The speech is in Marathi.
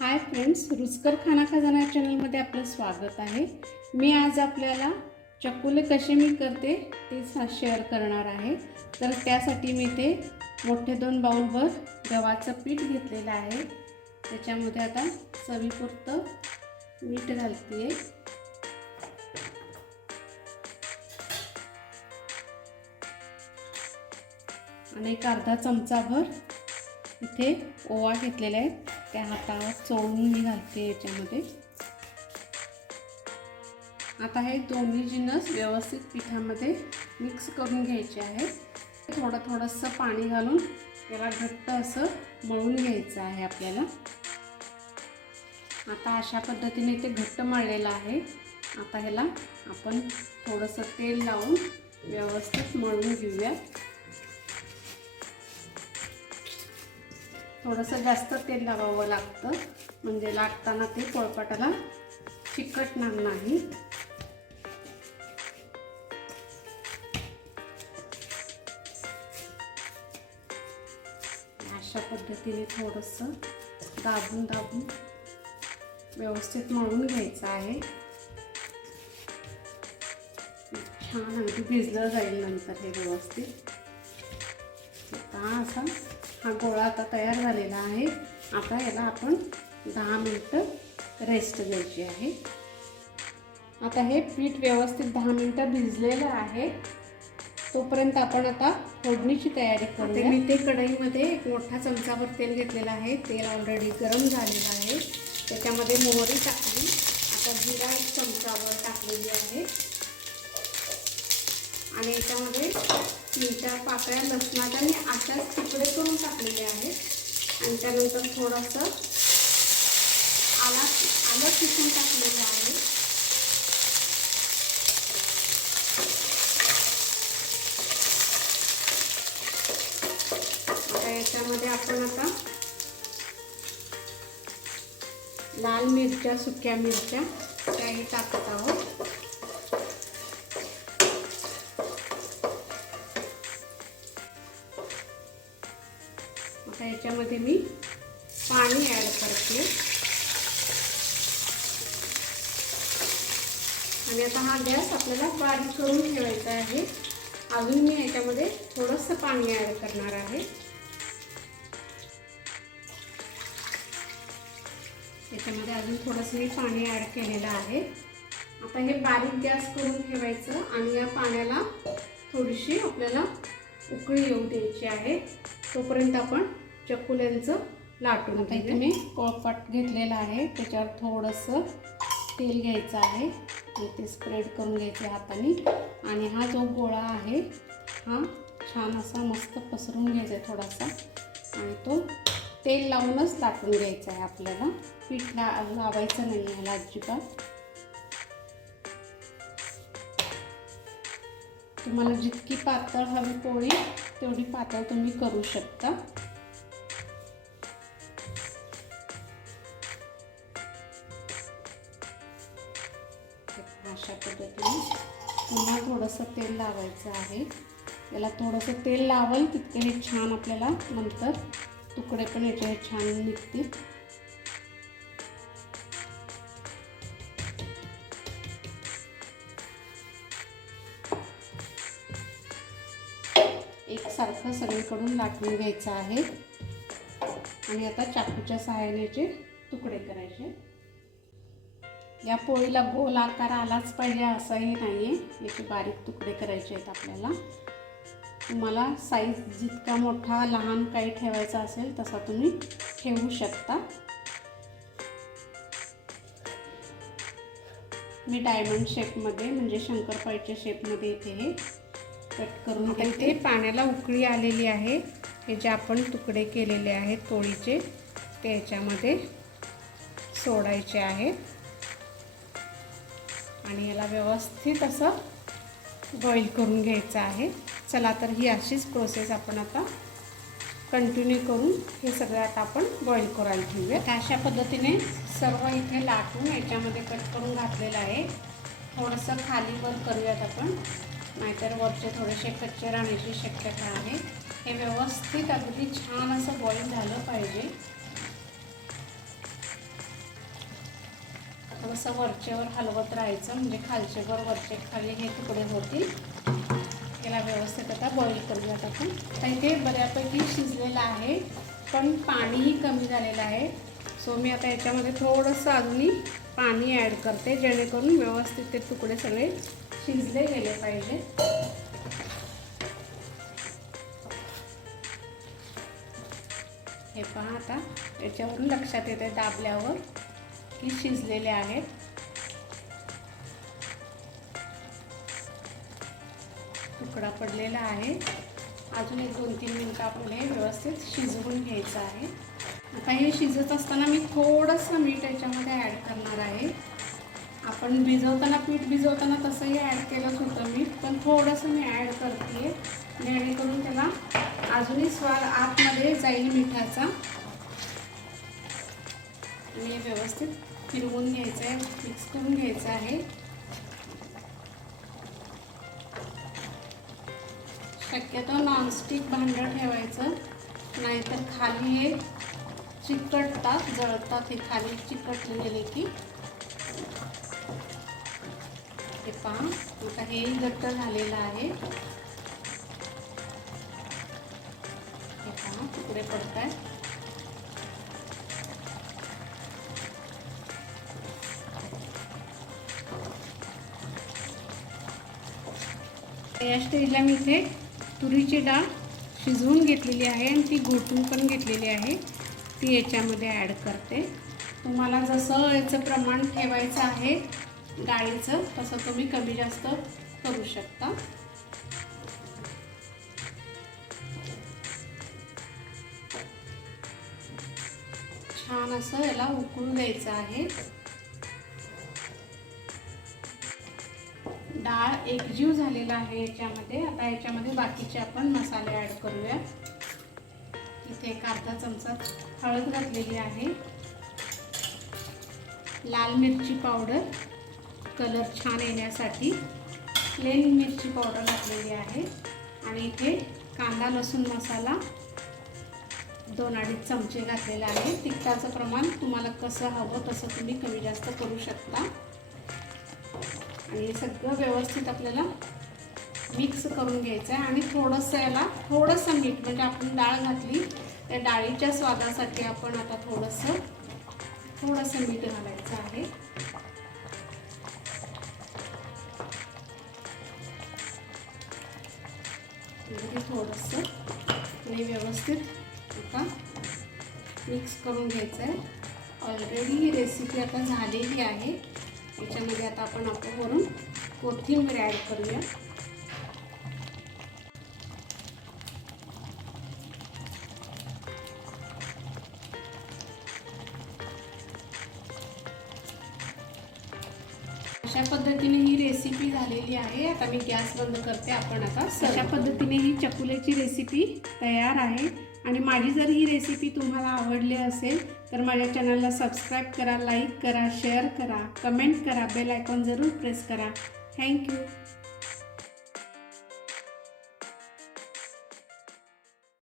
हाय फ्रेंड्स रुचकर खाना खजाना चॅनलमध्ये आपलं स्वागत आहे. मी आज आपल्याला चकुले कसे मी करते ते शेअर करणार आहे. तर त्यासाठी मी ते मोठे दोन बाऊलभर गव्हाचं पीठ घेतलेलं आहे. त्याच्यामध्ये आता चवीपुरतं मीठ घालते आहे आणि एक अर्धा चमचाभर इथे ओवा घेतलेला आहे. त्या हातावर चोळून मी घालते याच्यामध्ये. आता हे दोन्ही जिनस व्यवस्थित पिठामध्ये मिक्स करून घ्यायचे आहे थोडं थोडंसं पाणी घालून त्याला घट्ट असं मळून घ्यायचं आहे आपल्याला. आता अशा पद्धतीने ते घट्ट मळलेलं आहे. आता ह्याला आपण थोडंसं तेल लावून व्यवस्थित मळून घेऊया. थोडंसं जास्त तेल लावावं लागतं. म्हणजे लागताना ते पोळपाटाला चिकटणार नाही. अशा पद्धतीने थोडंसं दाबून दाबून व्यवस्थित मळून घ्यायचं आहे. छान अगदी भिजलं जाईल नंतर हे व्यवस्थित. आता असा हा गोळा आता तयार झालेला आहे. आता याला आपण दहा मिनटं रेस्ट द्यायची आहे. आता हे पीठ व्यवस्थित दहा मिनटं भिजलेलं आहे. तोपर्यंत आपण आता फोडणीची तयारी करूया. मी ते कढईमध्ये एक मोठा चमचाभर तेल घेतलेलं आहे. तेल ऑलरेडी गरम झालेलं आहे. त्याच्यामध्ये मोहरी टाकली. आता जिरा एक चमचाभर टाकलेली आहे. आणि याच्यामध्ये तीन चार पाकळ्या लसणाच्या मी अशाच तुकडे करून टाकलेले आहेत. आणि त्यानंतर थोडंसं आला आलं किसून टाकलेलं आहे. आता याच्यामध्ये आपण आता लाल मिरच्या सुक्या मिरच्या त्याही टाकत आहोत. आता याच्यामध्ये मी पाणी ॲड करते. आणि आता हा गॅस आपल्याला बारीक करून ठेवायचा आहे. अजून मी याच्यामध्ये थोडंसं पाणी ॲड करणार आहे. याच्यामध्ये अजून थोडंसं मी पाणी ॲड केलेलं आहे. आता हे बारीक गॅस करून ठेवायचं आणि या पाण्याला थोडीशी आपल्याला उकळी येऊ द्यायची आहे. तोपर्यंत आपण चकुल्यांचं लाटून आता इथे मी पोळपाट घेतलेला आहे. त्याच्यावर थोडंसं तेल घ्यायचं आहे. आणि ते स्प्रेड करून घ्यायचे हाताने. आणि हा जो गोळा आहे हा छान असा मस्त पसरून घ्यायचा आहे थोडासा. आणि तो तेल लावूनच लाटून घ्यायचा आहे आपल्याला. पीठ ला लावायचं नाही याला अजिबात. तुम्हाला जितकी पातळ हवी पोळी तेवढी पातळ तुम्ही करू शकता. अशा पद्धतीने पुन्हा थोडंसं तेल लावायचं आहे. याला थोडंसं तेल लावल तितके हे छान आपल्याला नंतर तुकडे पण याचे छान निघतील. एकसारखं सगळीकडून लाटून घ्यायचं आहे. आणि आता चाकूच्या सहाय्याने तुकडे करायचे. या पोळीला गोल आकार आलाच पाहिजे असंही नाही आहे याचे बारीक तुकडे करायचे आहेत आपल्याला. तुम्हाला साईज जितका मोठा लहान काही ठेवायचा असेल तसा तुम्ही ठेवू शकता. मी डायमंड शेपमध्ये म्हणजे शंकरपाळीच्या शेपमध्ये इथे हे. कट करून इथे पाण्याला उकळी आलेली आहे. हे जे आपण तुकडे केलेले आहेत पोळीचे ते याच्यामध्ये सोडायचे आहेत आणि याला व्यवस्थित असं बॉईल करून घ्यायचं आहे. चला तर ही अशीच प्रोसेस आपण आता कंटिन्यू करून हे सगळं आता आपण बॉईल करायला ठेवूया. अशा पद्धतीने सर्व इथे लाटून याच्यामध्ये कट करून घातलेलं आहे. थोडंसं खाली वर करूयात आपण. नाहीतर वरचे थोडेसे कच्चे राहण्याची शक्यता आहे. हे व्यवस्थित अगदी छान असं बॉईल झालं पाहिजे. असं वरचेवर हलवत राहायचं म्हणजे खालचेवर वरचे खाली हे तुकडे होतील. याला व्यवस्थित आता बॉईल करूयात आपण. तर इथे बऱ्यापैकी शिजलेलं आहे पण पाणीही कमी झालेलं आहे. सो मी आता याच्यामध्ये थोडंसं अजूनही पाणी ॲड करते जेणेकरून व्यवस्थित ते तुकडे सगळे शिजले गेले पाहिजे. हे पहा आता याच्यावरून लक्षात येते दाबल्यावर. की शिजलेले आहेत. तुकडा पडलेला आहे. अजून एक दोन तीन मिनटं आपण हे व्यवस्थित शिजवून घ्यायचं आहे. आता हे शिजत असताना मी थोडंसं मीठ याच्यामध्ये ॲड करणार आहे. आपण भिजवताना पीठ भिजवताना तसंही ॲड केलंच होतं मीठ पण थोडंसं मी ॲड करते. जेणेकरून त्याला अजूनही स्वाद आतमध्ये जाईल मिठाचा. मी व्यवस्थित फिरवून घ्यायचं आहे मिक्स करून घ्यायचं आहे. शक्यतो नॉनस्टिक भांडं ठेवायचं नाहीतर खाली हे चिकटतात जळतात हे खाली चिकटले गेले की. हे पहा आता हेही घट्ट झालेलं आहे. हे पहा तुकडे पडत आहेत या स्टेजला मी इथे तुरीची डाळ शिजवून घेतलेली आहे आणि ती घोटून पण घेतलेली आहे. ती याच्यामध्ये ॲड करते. तुम्हाला जसं याचं प्रमाण ठेवायचं आहे डाळीचं तसं तुम्ही कमी जास्त करू शकता. छान असं याला उकळून द्यायचं आहे. डाळ एकजीव झालेला आहे याच्यामध्ये. आता याच्यामध्ये बाकीचे आपण मसाले ॲड करूया. इथे एक अर्धा चमचा हळद घातलेली आहे. लाल मिरची पावडर. कलर छान येण्यासाठी प्लेन मिरची पावडर घातलेली आहे. आणि इथे कांदा लसूण मसाला दोन अडीच चमचे घातलेला आहे. तिखटाचं प्रमाण तुम्हाला कसं हवं तसं तुम्ही कमी जास्त करू शकता. आणि हे सगळं व्यवस्थित आपल्याला मिक्स करून घ्यायचं आहे आणि थोडंसं याला थोडंसं मीठ म्हणजे आपण डाळ घातली त्या डाळीच्या स्वादासाठी आपण आता थोडंसं थोडंसं मीठ घालायचं आहे. थोडंसं आणि व्यवस्थित आता मिक्स करून घ्यायचं आहे. ऑलरेडी ही रेसिपी आता झालेली आहे. याच्यामध्ये आता आपण आपण वरून कोथिंबीर ॲड करूया. अशा पद्धतीने ही रेसिपी झालेली आहे. आता मी गॅस बंद करते. आपण आता अशा पद्धतीने ही चकुल्याची रेसिपी तयार आहे. आणि माझी जर ही रेसिपी तुम्हाला आवडली असेल तर माझ्या चॅनलला सबस्क्राईब करा लाईक करा शेअर करा कमेंट करा बेल आयकॉन जरूर प्रेस करा. Thank you